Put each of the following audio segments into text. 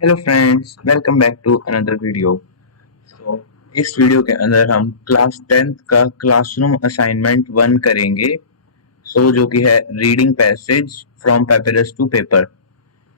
Hello friends, welcome back to another video. So इस video के अंदर हम क्लास 10th का क्लासरूम असाइनमेंट 1 करेंगे। जो कि है reading passage from papyrus to paper.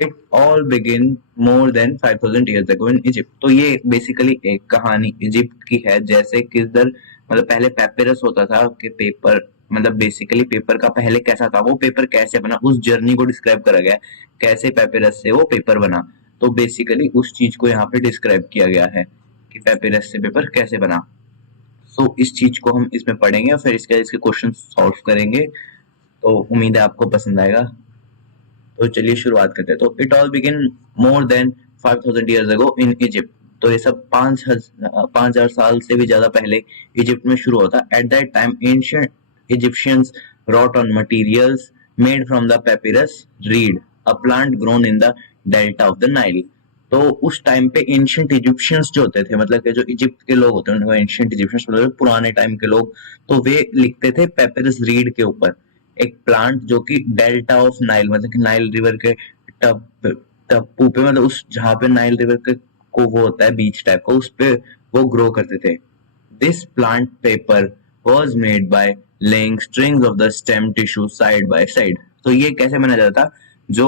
It all begin more than 5000 years ago in Egypt. तो ये बेसिकली एक कहानी इजिप्ट की है, जैसे किधर मतलब पहले पेपिरस होता था कि पेपर, मतलब बेसिकली पेपर का पहले कैसा था, वो पेपर कैसे बना, उस जर्नी को डिस्क्राइब करा गया है, कैसे पेपिरस से वो पेपर बना। तो बेसिकली उस चीज को यहाँ पे डिस्क्राइब किया गया है कि पेपिरस से पेपर कैसे बना। इस चीज को हम इसमें पढ़ेंगे और फिर इसके क्वेश्चन सॉल्व करेंगे। तो उम्मीद है आपको पसंद आएगा। तो चलिए शुरुआत करते हैं। तो it all begin more than 5000 years ago in Egypt. तो ये सब 5000 साल से भी ज्यादा पहले इजिप्ट में शुरू होता। At that time ancient Egyptians wrought on materials made from the papyrus reed, a plant grown in the delta of the Nile। तो उस टाइम पे एंशिएंट इजिप्शियंस जो होते थे, मतलब कि जो इजिप्ट के लोग होते हैं उनको एंशिएंट इजिप्शियंस मतलब पुराने टाइम के लोग, तो वे लिखते थे पेपिरस रीड के ऊपर। एक प्लांट जो कि डेल्टा ऑफ नाइल, मतलब कि नाइल रिवर के टप टप्पू पे, मतलब उस जहाँ पे नाइल रिवर के को वो होता है बीच टाइप का, उस पे वो ग्रो करते थे। This plant paper was made by laying strings of the stem tissue side by side। तो ये कैसे बनाया जाता था, जो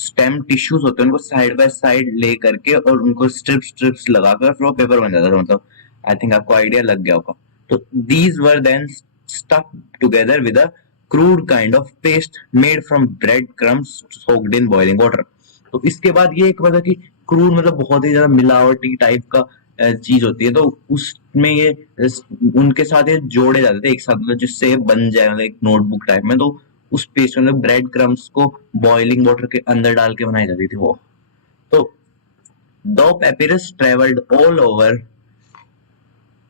स्टेम टिश्यूज होते हैं उनको साइड बाय साइड ले करके और उनको स्ट्रिप्स स्ट्रिप्स लगाकर फिर वो पेपर बन जाता था। मतलब आई थिंक आपको आइडिया लग गया होगा। तो these were then stuck together with a crude kind of paste made from bread crumbs soaked in boiling water। तो इसके बाद ये एक मतलब कि क्रूड मतलब बहुत ही ज्यादा मिलावटी टाइप का चीज होती है, तो उसमें ये उनके साथ ये जोड़े जाते थे एक साथ, मतलब जिससे ये बन जाए, मतलब एक नोटबुक टाइप में। तो उस पेस्ट मतलब ब्रेड क्रम्स को बॉइलिंग वाटर के अंदर डाल के बनाई जाती थी वो। तो दो papyrus travelled all over,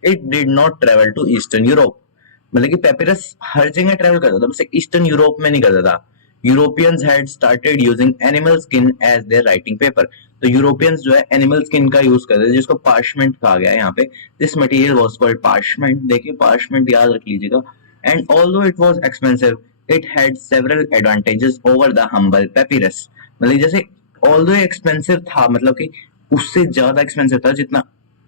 it did not travel to eastern Europe. मतलब कि पेपिरस हर जगह ट्रेवल करता था, बस ईस्टर्न यूरोप में नहीं करता था। Europeans had started using animal skin as their writing paper. तो यूरोपियंस जो है एनिमल स्किन का यूज करते थे, जिसको पार्चमेंट कहा गया है यहाँ पे। This material was called parchment. देखिए पार्चमेंट याद रख लीजिएगा। And although it was expensive, it had several advantages over the humble papyrus. मतलब जैसे ऑल्दो एक्सपेंसिव था, मतलब कि उससे ज्यादा एक्सपेंसिव था जितना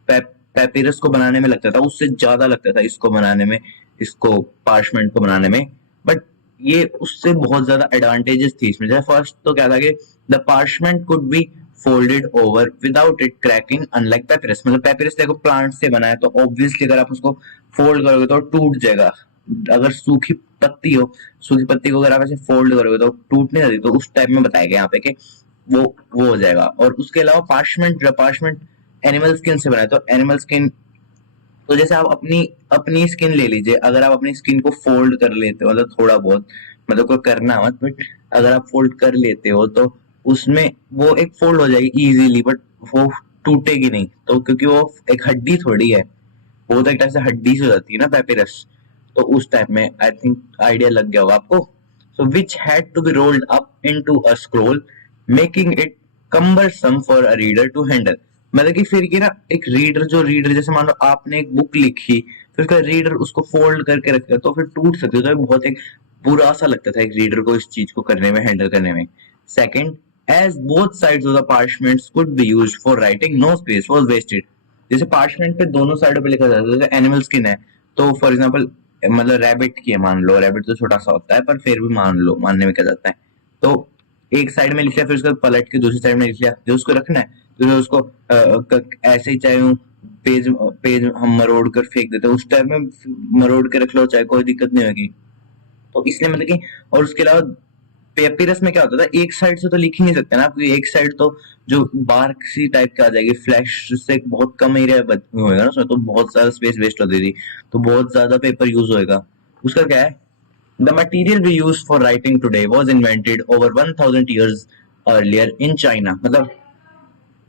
पेपिरस को बनाने में लगता था, उससे ज्यादा लगता था इसको बनाने में, इसको पार्चमेंट को बनाने में। बट ये उससे बहुत ज्यादा एडवांटेजेस थी इसमें। जैसे फर्स्ट तो क्या था कि the parchment could be folded over without it cracking, unlike papyrus. मतलब पेपिरस देखो प्लांट से बना है, तो ऑब्वियसली अगर आप उसको फोल्ड करोगे तो टूट जाएगा। अगर सूखी पत्ती हो, सूखी पत्ती को अगर आप ऐसे फोल्ड करोगे तो टूट नहीं सकती। तो उस टाइप में बताया गया यहाँ पे कि वो हो जाएगा। और उसके अलावा पार्चमेंट एनिमल स्किन से बना है, तो एनिमल स्किन, तो जैसे आप अपनी अपनी स्किन ले लीजिए, अगर आप अपनी स्किन को फोल्ड कर लेते हो, मतलब थोड़ा बहुत, मतलब कोई करना मत, बट अगर आप फोल्ड कर लेते हो तो उसमें वो एक फोल्ड हो जाएगी इजीली, बट वो टूटेगी नहीं। तो क्योंकि वो एक हड्डी थोड़ी है, वो तो एक टाइप से हड्डी से हो जाती है ना पेपिरस। तो उस टाइप में आई थिंक आइडिया लग गया होगा आपको। So which had to be rolled up into a scroll, making it cumbersome for a reader to handle. मतलब कि फिर की ना एक रीडर जैसे मान लो आपने एक बुक लिखी, फिर उसका रीडर उसको फोल्ड करके रखता तो फिर टूट सकती है। तो बहुत एक बुरा सा लगता था एक रीडर को इस चीज को करने में, हैंडल करने में। Second, as both sides of the parchments could be used for writing, no space was wasted. जैसे पार्चमेंट पे दोनों साइडों पे लिखा जाता है, जैसे एनिमल स्किन है, तो फॉर एग्जांपल मतलब रैबिट की है, मान लो रैबिट तो छोटा सा होता है पर फिर भी मान लो, मानने में क्या जाता है। तो एक साइड में लिख लिया, फिर उसको पलट के दूसरी साइड में लिख लिया, जो उसको रखना है तो जो उसको ऐसे ही चाहे पेज पेज हम मरोड़ कर फेंक देते हैं, उस टाइम में मरोड़ के रख लो, चाहे कोई दिक्कत नहीं होगी। तो इसलिए मतलब कि, और उसके अलावा पेपिरस में क्या होता था, एक साइड से तो लिख ही नहीं सकते ना, क्योंकि एक साइड तो जो बार्क सी टाइप की आ जाएगी, फ्लैश से बहुत कम एरिया होएगा ना उसमें, तो बहुत ज्यादा स्पेस वेस्ट होती थी, तो बहुत ज्यादा पेपर यूज होएगा। उसका क्या है, the material we use for writing today was invented over 1000 years earlier in China. मतलब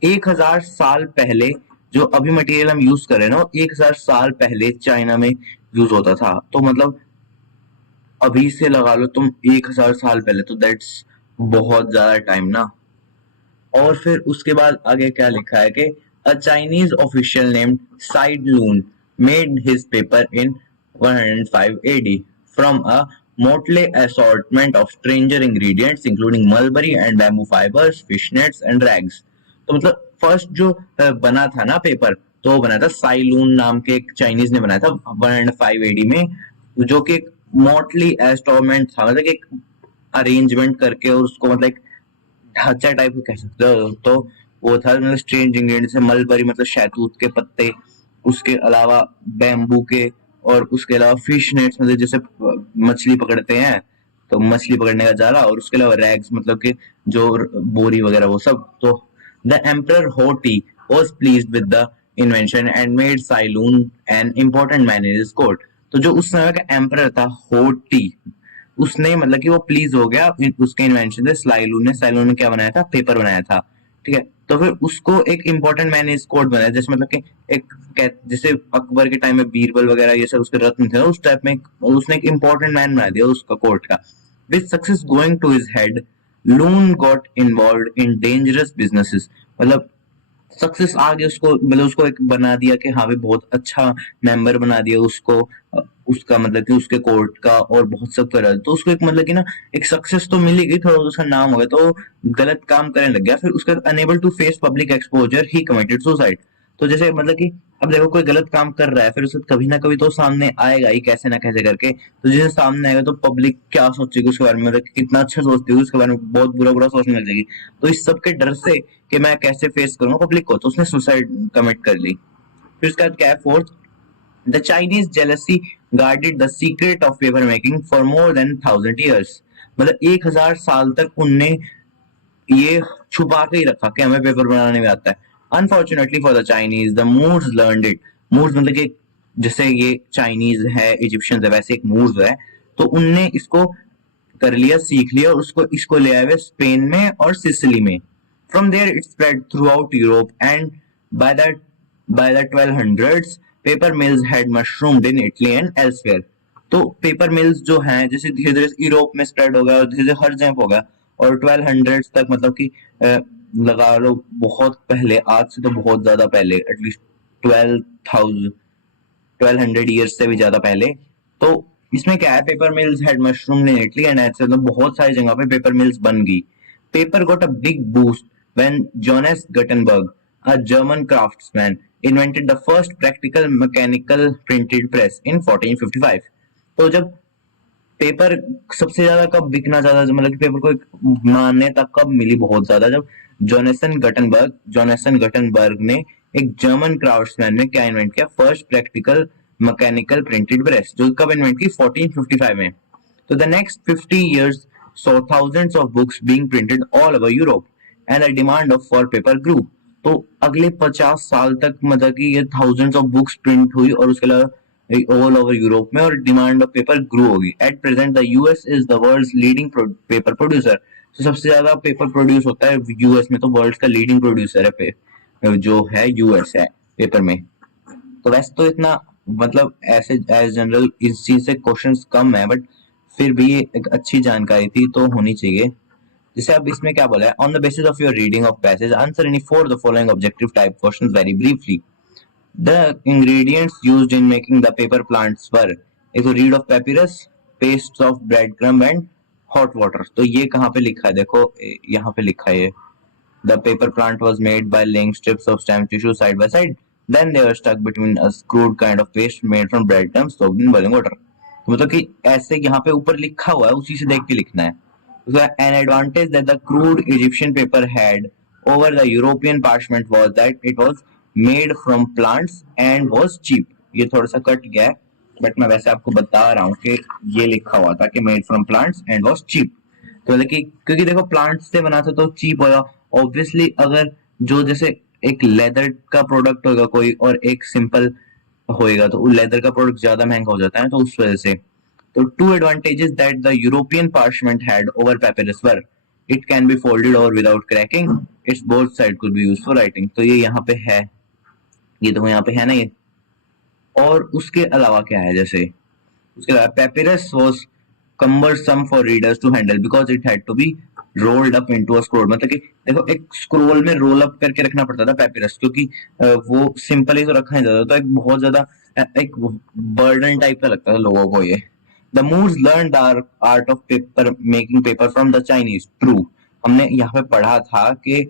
1000 साल पहले जो अभी मटेरियल हम यूज कर रहे हैं ना, 1000 साल पहले चाइना में यूज होता था। तो मतलब अभी से लगा लो तुम 1000 साल पहले, तो दैट्स बहुत ज्यादा टाइम ना। और फिर उसके बाद आगे क्या लिखा है कि a Chinese official named side loon made his paper in 105 AD from a motley assortment of stranger ingredients including mulberry and bamboo fibers, fish nets and rags। तो मतलब फर्स्ट जो बना था ना पेपर, तो वो बना था साइलून नाम के एक चाइनीज ने बनाया था 105 एडी में, जो कि एक मोटली इंस्ट्रूमेंट था, मतलब एक अरेंजमेंट करके और उसको मतलब एक ढांचा टाइप कह सकते हो। तो वो था मतलब स्ट्रेंज इंग्रेडिएंट्स से मलबरी मतलब शहतूत के पत्ते, उसके अलावा बैम्बू के, और उसके अलावा फिश नेट्स मतलब जैसे मछली पकड़ते हैं तो मछली पकड़ने का जाला, और उसके अलावा रैग्स मतलब कि जो बोरी वगैरह वो सब। तो the emperor Ho Ti was pleased with the invention and made Tsai Lun an important man in his court. तो जो उस समय का एम्परर था हो टी, उसने मतलब कि वो प्लीज हो गया उसके इन्वेंशन से। स्लाइलून ने क्या बनाया था, पेपर बनाया था, ठीक है। तो फिर उसको एक इम्पोर्टेंट मैनेज कोड बनाया, जैसे मतलब कि एक जैसे अकबर के टाइम में बीरबल वगैरह ये सब उसके रत्न थे, उस टाइप में उसने एक इम्पोर्टेंट मैन बना दिया उसका कोर्ट का। With success going to his head, Lun got involve in dangerous businesses. मतलब सक्सेस आ गया उसको, मतलब उसको एक बना दिया कि हाँ भाई बहुत अच्छा मेंबर बना दिया उसको, उसका मतलब कि उसके कोर्ट का, और बहुत सब करा, तो उसको एक मतलब कि ना एक सक्सेस तो मिली गई, थोड़ा उसका नाम हो गया, तो गलत काम करने लग गया। फिर उसके बाद unable to face public exposure he committed suicide. तो जैसे मतलब कि अब देखो कोई गलत काम कर रहा है, फिर उसके कभी ना कभी तो सामने आएगा ही कैसे ना कैसे करके, तो जैसे सामने आएगा तो पब्लिक क्या सोचेगी उसके बारे में, मतलब कितना अच्छा सोचती होगी उसके बारे में, बहुत बुरा बुरा सोचने लग जाएगी। तो इस सब के डर से कि मैं कैसे फेस करूंगा पब्लिक को, तो उसने सुसाइड कमिट कर ली। फिर उसके बाद क्या है fourth, the Chinese jealousy guarded the secret of paper making for more than 1000 years. मतलब 1000 साल तक उनने ये छुपा के ही रखा कि हमें पेपर बनाने में आता है। Unfortunately for the Chinese the Moors learned it. Moors मतलब कि जैसे ये चाइनीज है, इजिप्शियंस है, वैसे एक मूर्स है, तो उनने इसको कर लिया, सीख लिया, और उसको इसको ले आए वे स्पेन में और सिसिली में। From there it spread throughout Europe and by the by the 1200s paper mills had mushroomed in Italy and elsewhere. तो पेपर मिल्स जो हैं जैसे धीरे धीरे यूरोप में स्प्रेड हो गया और धीरे धीरे हर जगह हो गया, और 1200s तक मतलब कि लगा लो बहुत पहले, आज से तो बहुत ज्यादा पहले, एटलीस्ट 1200 ईयर्स से भी ज्यादा पहले। तो इसमें क्या है, paper mills had mushroom in Italy and ऐसे तो बहुत सारी जगह पे पेपर मिल्स बन गई। Paper got a big boost when Johannes Gutenberg, a German craftsman, invented the first practical mechanical printed press in 1455। तो जब पेपर सबसे ज्यादा कब बिकना ज्यादा, मतलब कि पेपर को एक मान्यता कब मिली बहुत ज्यादा, जब जोनेसन गटनबर्ग ने, एक जर्मन क्राफ्ट्समैन ने क्या इन्वेंट किया, first practical mechanical printed press, जो कब इन्वेंट की 1455 में। तो the next 50 years saw thousands of books being printed all over Europe and the demand of for paper grew। तो अगले 50 साल तक मतलब कि ये थाउजेंड्स ऑफ बुक्स प्रिंट हुई, और उसके अलावा ऑल ओवर यूरोप में, और डिमांड ऑफ पेपर ग्रो होगी। At present the US is the world's leading paper producer. तो सबसे ज्यादा पेपर प्रोड्यूस होता है यूएस में, तो वर्ल्ड का लीडिंग प्रोड्यूसर है जो है यूएस है पेपर में। तो वैसे तो इतना मतलब ऐसे एज जनरल इस चीज से क्वेश्चंस कम है, बट फिर भी ये एक अच्छी जानकारी थी तो होनी चाहिए। जैसे अब इसमें क्या बोला है, on the basis of your reading of passage answer any four the following objective type questions very briefly. The ingredients used in making the paper plants वर, एक तो read of papyrus, paste of bread crumb and hot water. तो ये कहाँ पे लिखा है, देखो यहाँ पे लिखा है, the paper plant was made by laying strips of stem tissue side by side. Then they were stuck between a screwed kind of paste made from bread crumbs soaked in boiling water। तो मतलब कि ऐसे यहाँ पे ऊपर लिखा हुआ है उसी से देख के लिखना है। An advantage that the crude Egyptian paper had over the European parchment was that it was made from plants and was cheap। ये थोड़ा सा कट गया है, बट मैं वैसे आपको बता रहा हूँ कि ये लिखा हुआ था कि made from plants and was cheap. तो मतलब कि क्योंकि देखो प्लांट्स से बना था तो चीप होगा। ऑब्वियसली अगर जो जैसे एक लेदर का प्रोडक्ट होगा कोई और एक सिंपल होएगा, तो लेदर का प्रोडक्ट ज्यादा महंगा हो जाता है, तो उस वजह से। तो two advantages that the European parchment had over papyrus were, it can be folded over without cracking, its both side could be used for writing. तो ये यहाँ पे है, ये तो यहाँ पे है ना ये। और उसके अलावा क्या है, जैसे उसके अलावा papyrus was cumbersome for readers to handle because it had to be rolled up into a scroll। मतलब कि देखो एक स्क्रोल में रोल अप करके रखना पड़ता था पेपिरस, क्योंकि वो सिंपल ही तो रखा नहीं जाता, तो एक बहुत ज्यादा एक बर्डन टाइप का लगता था लोगों को ये। The Moors learn the art of paper making paper from the Chinese. True, हमने यहाँ पे पढ़ा था कि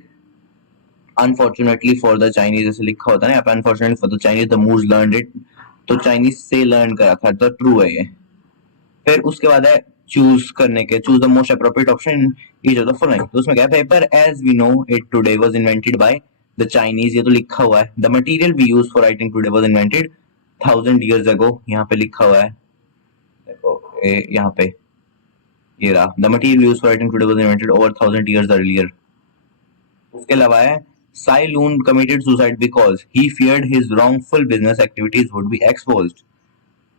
अनफॉर्चुनेटली फॉर द चाइनीज ऐसे लिखा होता है ना यहाँ पे, unfortunately for the Chinese the moves learned it, तो चाइनीज से लर्न करा था, तो ट्रू है ये। फिर उसके बाद है चूज करने के, choose the most appropriate option each of the following. तो उसमें क्या है, paper as we know it today was invented by the Chinese, ये तो लिखा हुआ है। The material we use for writing today was invented 1000 years ago, यहाँ पे लिखा हुआ है, देखो यहाँ पे ये रहा, the material use for writing today was invented over 1000 years earlier. उसके अलावा है Tsai Lun committed suicide because he feared his wrongful business activities would be exposed.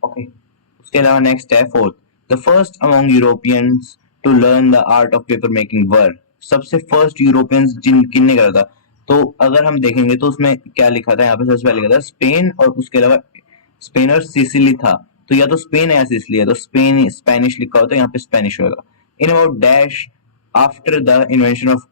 Okay, उसके अलावा नेक्स्ट है fourth, the first among Europeans to learn the art of paper making were, सबसे first Europeans जिन किनने करा था। तो अगर हम देखेंगे तो उसमें क्या लिखा था, यहाँ पे सबसे पहले लिखा था स्पेन, और उसके अलावा स्पेन और सिसिली था, तो या तो स्पेन है या सिसिली है, तो स्पेन स्पेनिश लिखा हो तो यहाँ पे स्पेनिश होगा। In about dash after the invention of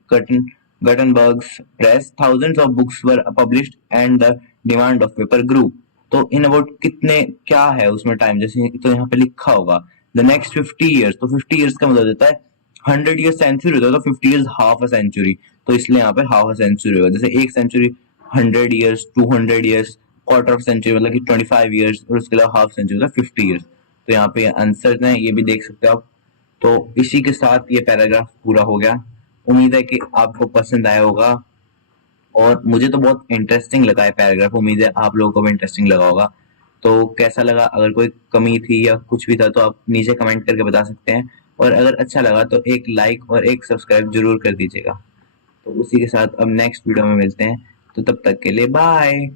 Gutenberg's press, thousands of books were published and the demand of paper grew। तो इन अबाउट कितने क्या है उसमें टाइम, जैसे तो यहाँ पे लिखा होगा द नेक्स्ट 50 years, तो 50 years का मतलब देता है 100 years सेंचुरी होता है, तो 50 years हाफ अ सेंचुरी, तो इसलिए यहाँ पे हाफ अ सेंचुरी होगा। जैसे एक century 100 years, 200 years, quarter of century मतलब कि 25 years, और उसके अलावा हाफ सेंचुरी होता है 50 years। तो यहाँ पे आंसर है, ये भी देख सकते हो आप। तो इसी के साथ ये पैराग्राफ पूरा हो गया। उम्मीद है कि आपको पसंद आया होगा, और मुझे तो बहुत इंटरेस्टिंग लगा है पैराग्राफ, उम्मीद है आप लोगों को भी इंटरेस्टिंग लगा होगा। तो कैसा लगा, अगर कोई कमी थी या कुछ भी था तो आप नीचे कमेंट करके बता सकते हैं, और अगर अच्छा लगा तो एक लाइक और एक सब्सक्राइब जरूर कर दीजिएगा। तो उसी के साथ अब नेक्स्ट वीडियो में मिलते हैं, तो तब तक के लिए बाय।